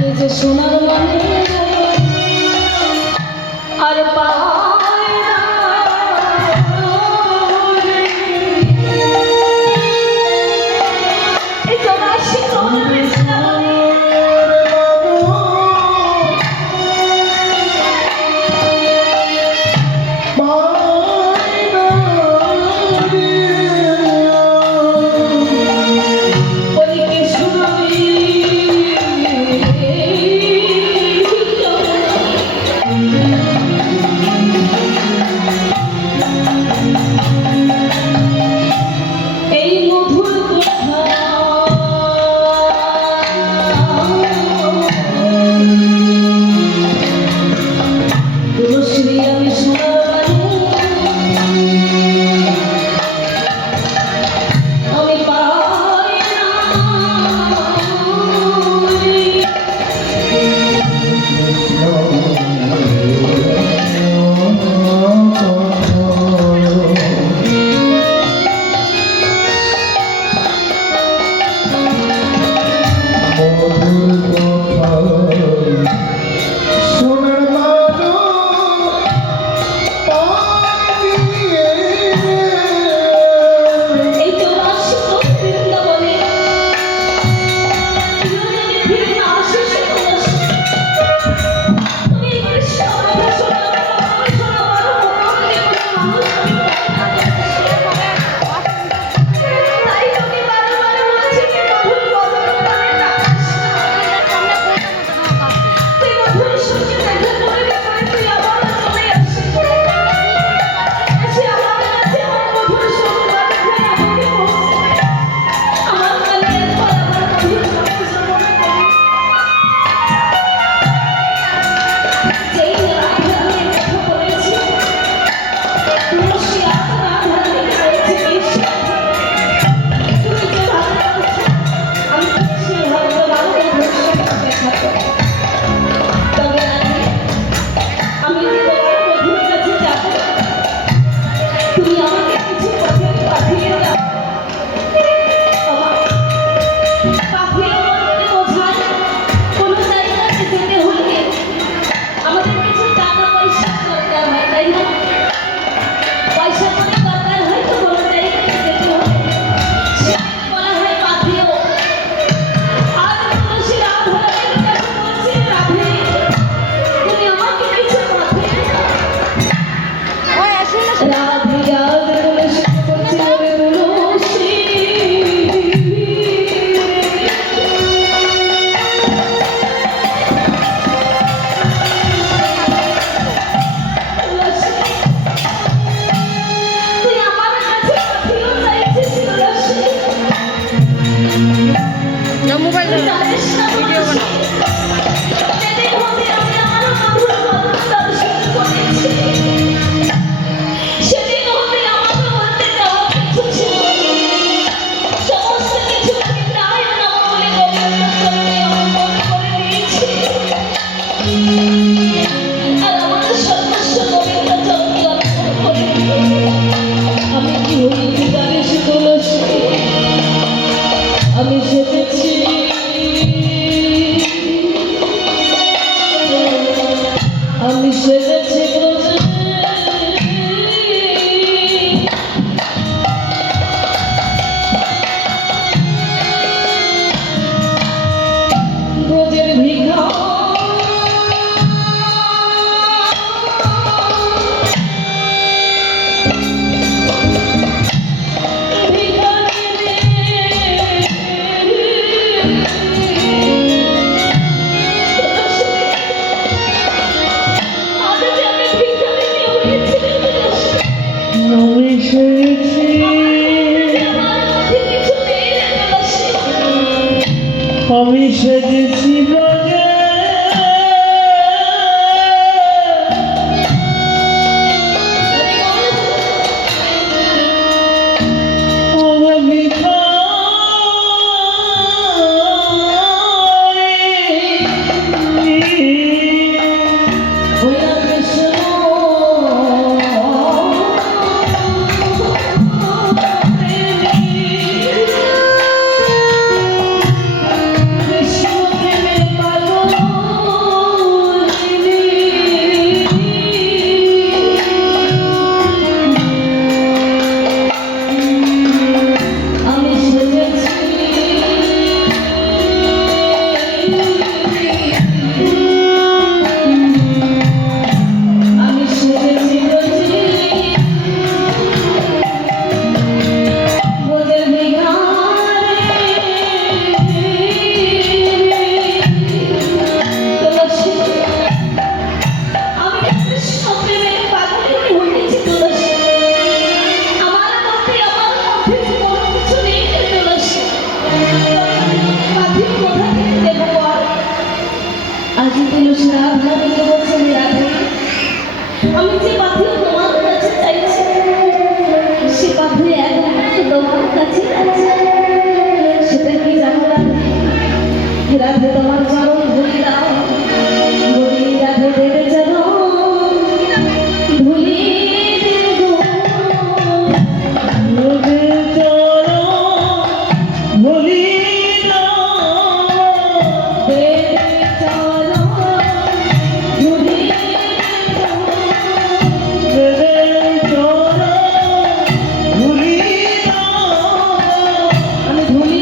যে সোনার মনে আর পায় না এই তো রাশি করবে আমি সেজেছি ব্রজে Krishna আজি তুলসী রাধাকে বলছেন রাধে আমি যে পাথর তোমার কাছে চাইছি সে পাথর একমাত্র তোমার কাছে আছে সেটা কি জানো রাধে রাধে তোমার চরণ ধুলি দাও বলি রাধে দেবে জানো ধুলি দেবো নদীর চরণ বলি না দেবে চরণ ধুলি নদীর চরণ বলি না আমি ধুলি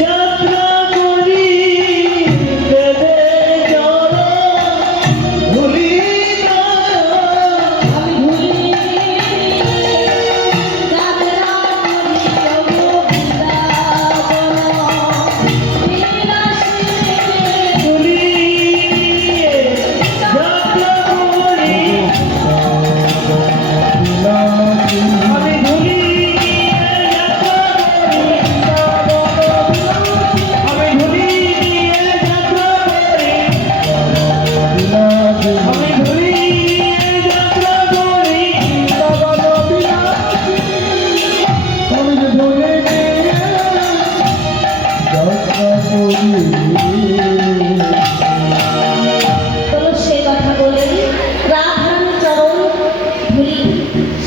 যাত্রা করি বেদে চরণ বলি না বলি যাত্রা করি আমি ধুলি আমি ধুলি যাত্রা করি আমি ধুলি যাত্রা করি আমি ধুলি সে কথা বলে রাধার চরণ ধুলি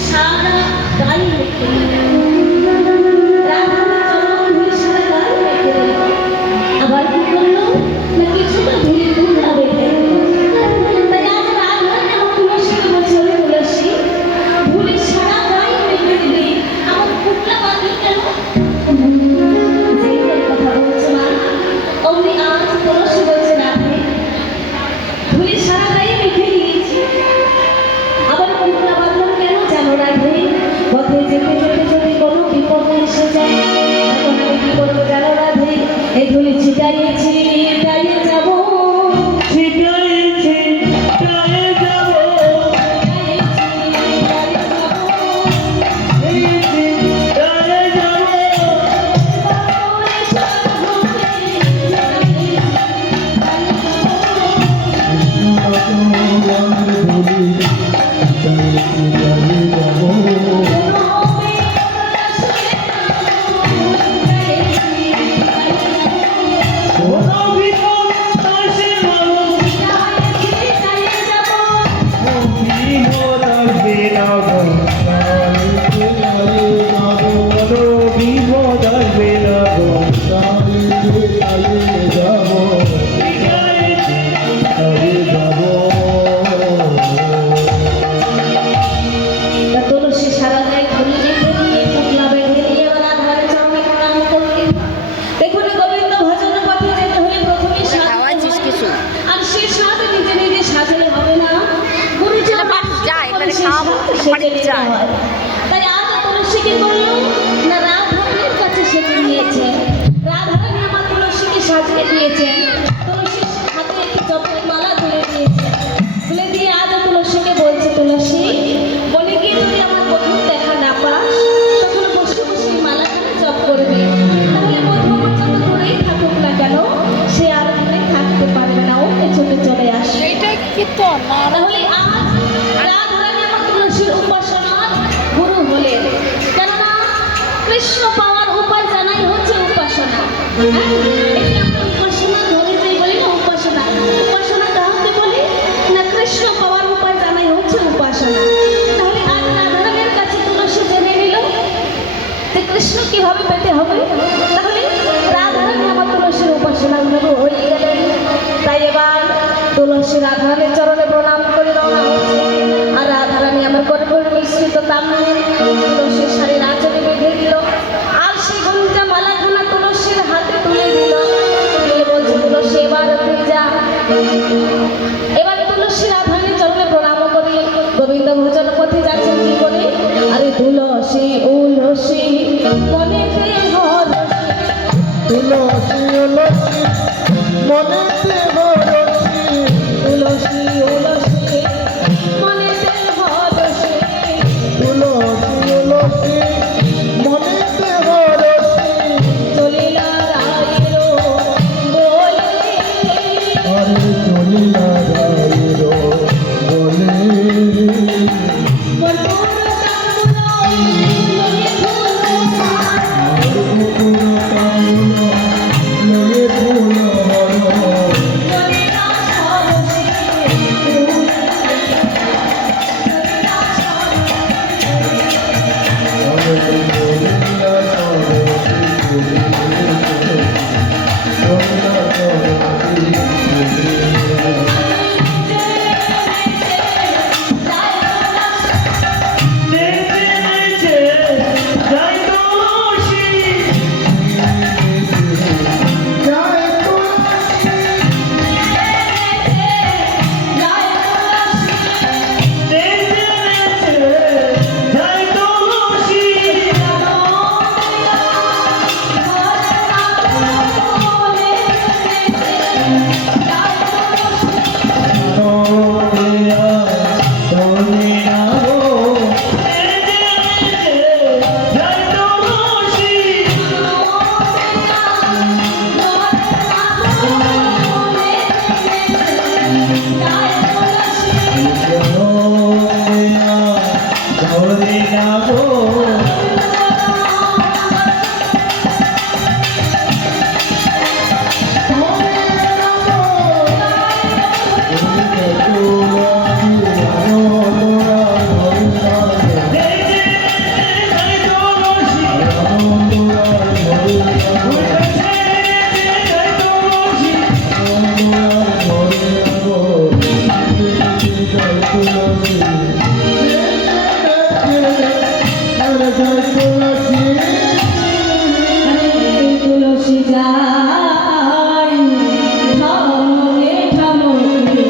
সারা গায়ে মেখে রাধার চরণ ধুলি সারা গায়ে মেখে আবার কি করলো না কিছুটা ধুলি কুমড়া বেঁধে তাই আজ রাধার নাম তুলসীকে বলছে ওরে তুলসী ধুলি সারা গায়ে মেখে দিলি আমার কুমড়া বাঁধলি কেন যেই কথা বলছে না অমনি আজ তুলসী বলছে রাধে ধুলি সারা গায়ে মেখে দিয়েছি আবার কুমড়া বাঁধলাম কেন জানো রাধে পথে যেতে যেতে যদি কোনো বিপদ এসে যায় তখন আমি কি করবো জানো রাধে এই ধুলি ছিটাইয়েছি তাইয়ে যাবো ছিটাইছি তাই যাব ছিটাইছি তাই যাব কোনো বিপদ আসে মানো বিপদ আসবে না গো কোনো বিপদ আসবে না গো ছিটাইছি তা তুলসী সারা গায়ে ধুলি রেখে দিয়ে পুতলা বেঁধে দিয়ে আবার আধারে চরণে প্রণাম করলেন দেখুন গোবিন্দ ভজন পথে যেতে হলে প্রথমে সাজতে হয়। আর সে সাজ নিজে নিজে সাজলে হবে না গুরুজন সেজে নিতে হয় তাই আজ তুলসী কি করলো না রাধারানীর কাছে সেজে নিয়েছে রাধারানী আমার তুলসীকে সাজিয়ে দিয়েছে তুলসীর হাতে একটি জপের মালা তুলে দিয়েছে তুলে দিয়ে আজ তুলসীকে বলছে তুলসী বলে কি যদি আমার প্রথম দেখা না পাস তখন বসে বসে এই মালাখানা জপ করবে তাহলে প্রথম যত দূরেই থাকুক না কেন সে আর দূরে থাকতে পারবে না ও পেছনে চলে আসবে তাহলে আজ রাধারানী আমার তুলসীর উপাসনার গুরু হলেন কেননা কৃষ্ণ পাওয়ার উপায় জানাই হচ্ছে উপাসনা হ্যাঁ? এটি আমরা উপাসনা ধরে যাই বলি না উপাসনা উপাসনা কাহাকে বলি না কৃষ্ণ পাওয়ার উপায় জানাই হচ্ছে উপাসনা তাহলে আজ রাধারানীর কাছে তুলসী জেনে নিল যে কৃষ্ণ কিভাবে পেতে হবে তাহলে রাধারানী আমার তুলসীর উপাসনা গুরু হয়ে গেলেন তাই এবার তুলসী রাধারানীর চরণে প্রণাম করে রওনা হচ্ছে আর রাধারানী আমার কর্পূর মিশ্রিত তাম্র তুলসীর শাড়ির আঁচলে বেঁধে দিল আর সেই ঘুমটা মালাখানা তুলসীর হাতে তুলে দিল দিলে বলছে তুলসী এবার তুই যা এবার তুলসী রাধারানীর চরণে প্রণাম করে গোবিন্দ ভজন পথে যাচ্ছেন কি করে আরে তুলসী উলসী মনেতে হরসী তুলসী তুলসী মনেতে হরসী তুলসী উলসী না গো তুলসী যাই ঠমকে ঠমকে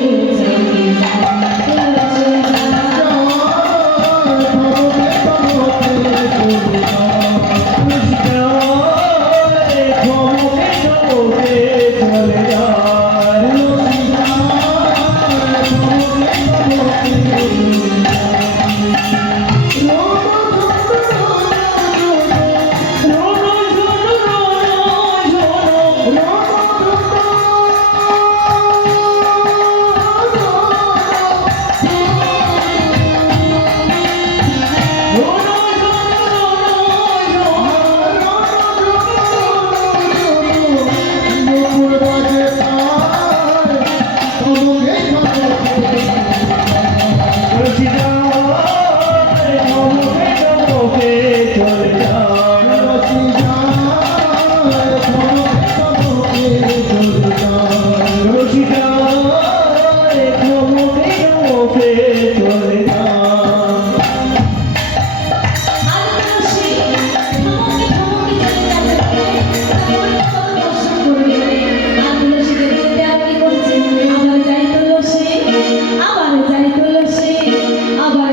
চলি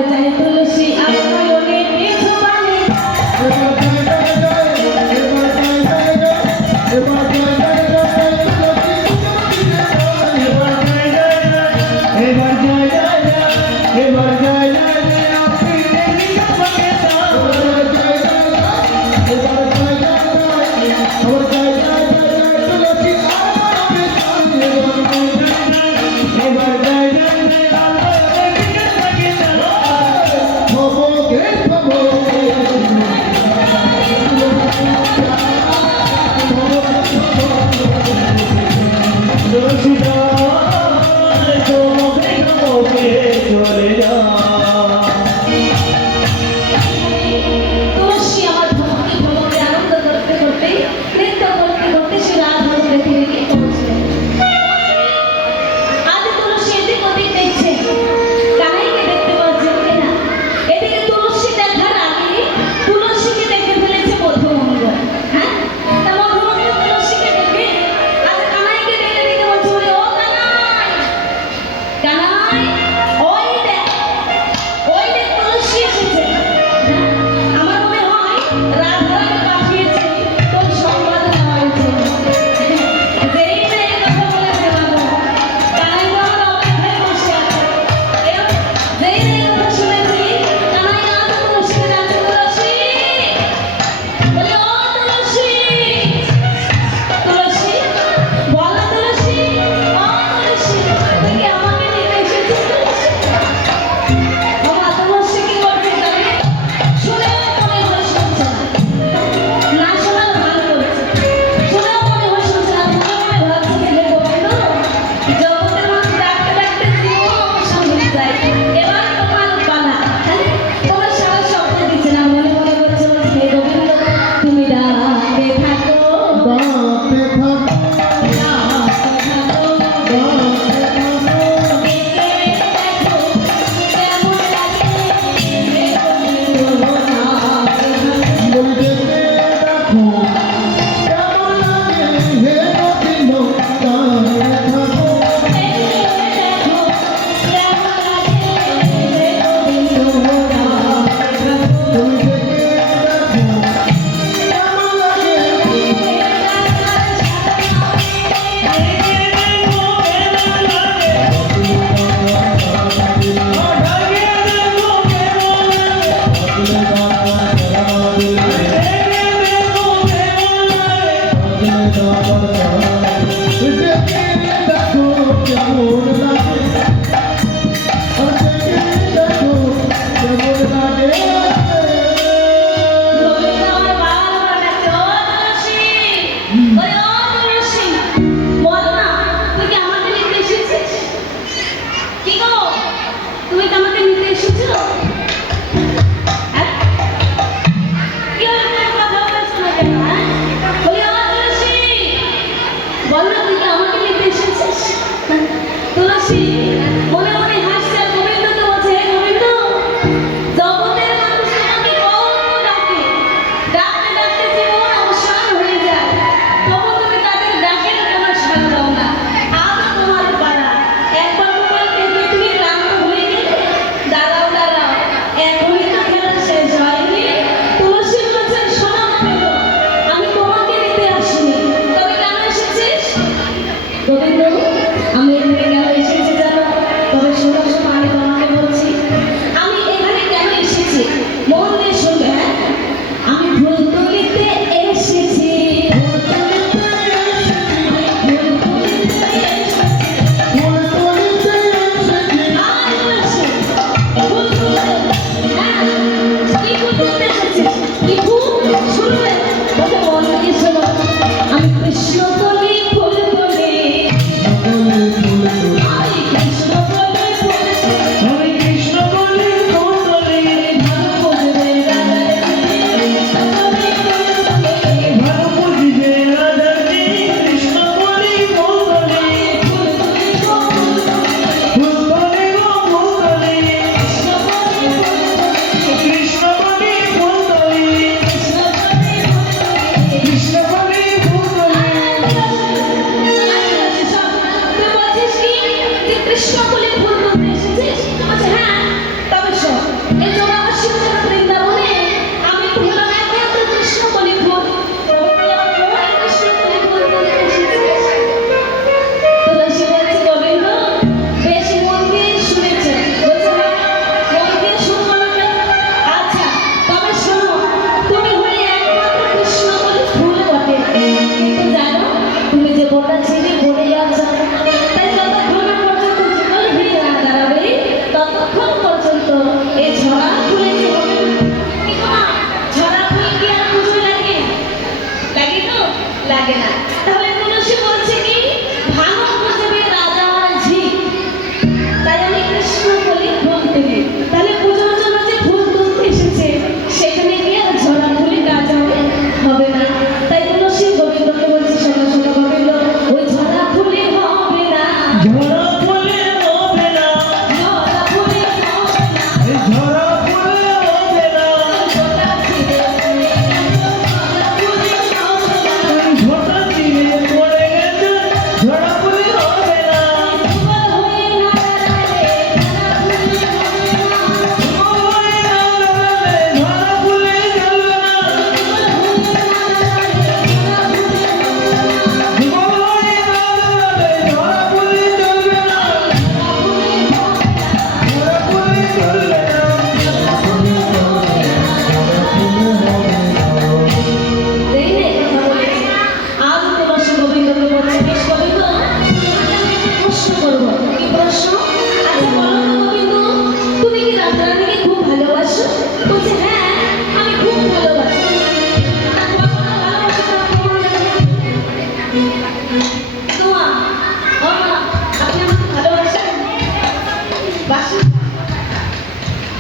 যায় তুলসী তুলসী আমার ভক্তি ভ্রমণে আনন্দ করতে করতে নৃত্য করতে করতে সে রাধার ফিরে গিয়ে পৌঁছলেন। আজ তুলসী এদিক ওদিক দেখছে, কানাইকে দেখতে পাচ্ছেন কিনা। এদিকে তুলসী দেখার আগে তুলসীকে দেখে ফেলেছে মধুমঙ্গল। হ্যাঁ, তা মধুমঙ্গল তুলসীকে দেখে আজ কানাইকে দেখে দেখে বলছে, বলে ও কানাই, কানাই ওই দেখ তুলসী এসেছে। হ্যাঁ, আমার মনে হয় রাধারানী পাঠিয়েছে তোর সংবাদ নেওয়ার জন্য। যেই না এই কথা বলেছে বাবু, কানাই তো আমার অপেক্ষায় বসে আছে। যেই না এই কথা শুনেছি, কানাই আজ তুলসীকে ডাকছে, তুলসী, বলে ও তুলসী, তুলসী, বলো তুলসী, ও তুলসী, তুই কি আমাকে নিতে এসেছিস তুলসী? বাবা তুলসী কি করবে জানে? শুনেও মনে হয় শুনছে না, না শোনার ভান করছে। শুনেও মনে হয় শুনছে না, মনে মনে ভাবছে ছেলে গোবিন্দ, জগতের মানুষ ডাকতে ডাকতে তুমিও আমার সামনে যাই, এবার তোমার পালা। হ্যাঁ, তোমার সারা শব্দ দিচ্ছে না, মনে মনে বলছে, হে গোবিন্দ তুমি ডাকতে থাকো, ডাকতে থাকো, ডেকে দেখো কেমন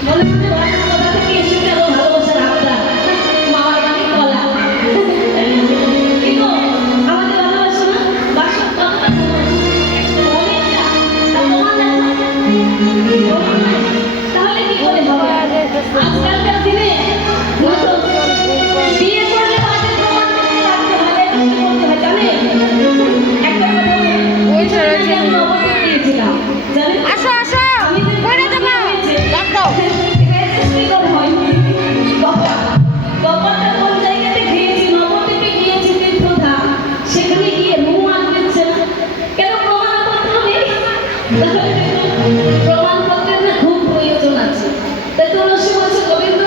মনে মনে ভাবছো কোথা থেকে এসেছে এত ভালোবাসার আবদার। মামার বাড়ি কলা। কি গো, আমাকে ভালোবাসো না? বাসো, কতটা ভালোবাসো? অনেকটা। তা প্রমাণ দেখো। প্রমাণ নাই? তাহলে কি করে হবে? আজকালকার দিনে নতুন বিয়ে করলে আগে প্রমাণ করতে রাখতে হয়, এটা কি করতে হয় জানেন? একটা কথা বলি, ওই সরেছে। আমি নবদ্বীপে গিয়েছিলাম, জানেন? আসো আসো আমি যে কইরা যাবা ডাক দাও রেজিস্ট্রি করা হয়নি। ব্যাপারটা কোন জায়গাতে খেয়েছি, নবদ্বীপে গিয়েছি তীর্থধাম, সেখানে গিয়ে মুখ আর দিচ্ছে না। কেন? প্রমাণপত্র নেই। তাহলে দেখুন, প্রমাণপত্রের না খুব প্রয়োজন আছে। তাই তুলসী বলছে, গোবিন্দ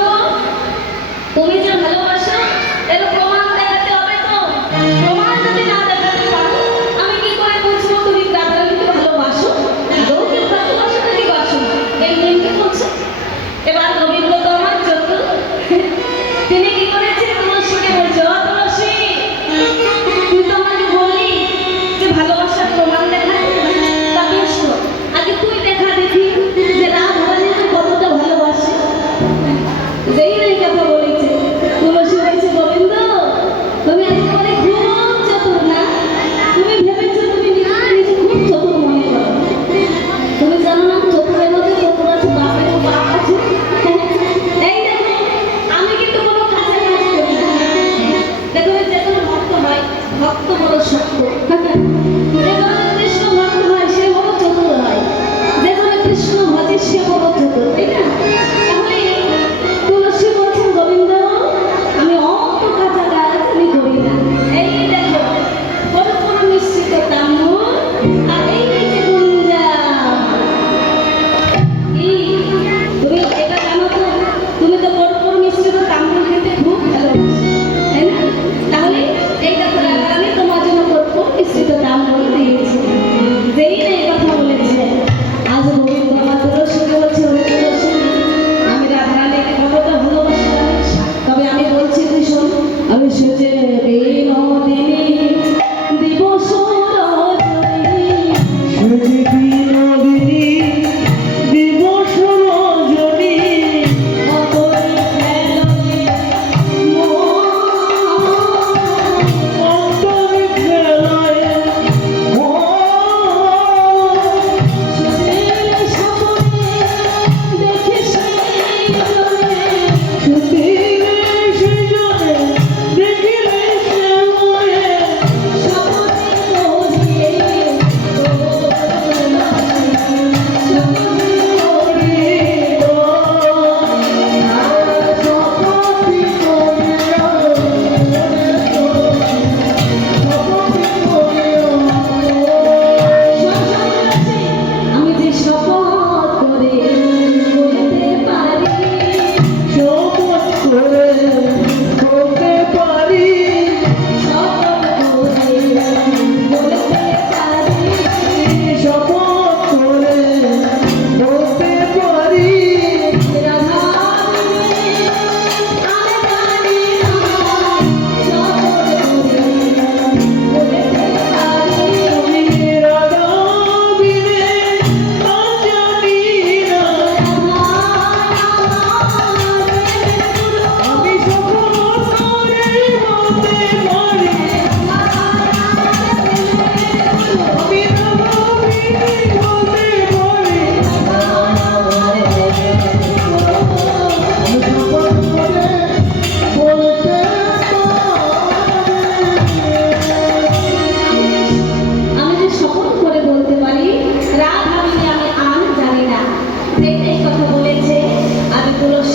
তুমি যে ভালোবাসো এর প্রমাণ দেখাতে হবে তো। প্রমাণ যদি না দেখাতে পারো, আমি কি করে বুঝবো তুমি রাধারানীকে ভালোবাসো? আদৌ কি ভালোবাসো নাকি বাসো না? এই নিয়ে কি বলছে? এবার গোবিন্দ তো আমার চতুর। তিনি কি করেছে? তুলসীকে বলছে, ও তুলসী, তুই তো আমাকে বললি যে ভালোবাসার প্রমাণ দেখাতে। তা বেশ তো, আগে তুই দেখা দেখি যে রাধারানীকে কতটা ভালোবাসে। যেই না এই কথা বলেছে, তুলসী বলছে, গোবিন্দ তুমি একেবারে খুব চতুর না? তুমি ভেবেছো তুমি নিজে খুব চতুর মনে করো। তুমি জানো না চতুরের মধ্যে চতুর আছে, বাপের বাপ আছে। এই দেখো, আমি কিন্তু কোনো কাজে কাজ করি না। দেখো যে কোনো ভক্ত হয়, ভক্ত বড় শক্ত। যে কোনো কৃষ্ণ ভক্ত হয় সে বড় চতুর হয়। যে কোনো কৃষ্ণ ভজে সে বড় চতুর, তাই না? তাহলে তুলসী বলছেন, গোবিন্দ আমি অত কাঁচা কাজ আমি করি না। এই দেখো কর্পূর মিশ্রিত তাম্বুল আর এই যে গুঞ্জা। কি তুমি এটা জানো তো? তুমি তো কর্পূর মিশ্রিত তাম্বুল খেতে খুব ভালোবাসো, তাই না? তাহলে এইটা তো রাধারানী তোমার জন্য কর্পূর মিশ্রিত তাম্বুল দিয়েছে। যেই না এই কথা বলেছে, আজ গোবিন্দ আমার তুলসীকে বলছে, ও তুলসী আমি রাধারানীকে কতটা ভালোবাসি জানিস? তবে আমি বলছি তুই শোন। আমি সেজে বিনোদিনী দিবস রজনী সেজে বিনোদিনী দিবস রজনী অতল খেলনে অন্তর খেলায় সুরের সামনে দেখে সেই জনে সুতিরে সেজনে দেখিলে সে মরে আমি যে শপথ করে বলতে পারি, শপথ করে বলতে পারি শপথ করে বলতে পারি, শপথ করে বলতে পারি রাধারানী আমি জানি না, শপথ করে বলতে পারি, আমি রাধা বিনে আর জানি না আমি শপথ করে বলতে পারি আমি রাধা বিনে বলতে পারি আমি শপথ করে বলতে আমি যে শপথ করে বলতে পারি রাধারানী আমি আর জানি না। এই কথা বলেছে। আমি তুলসী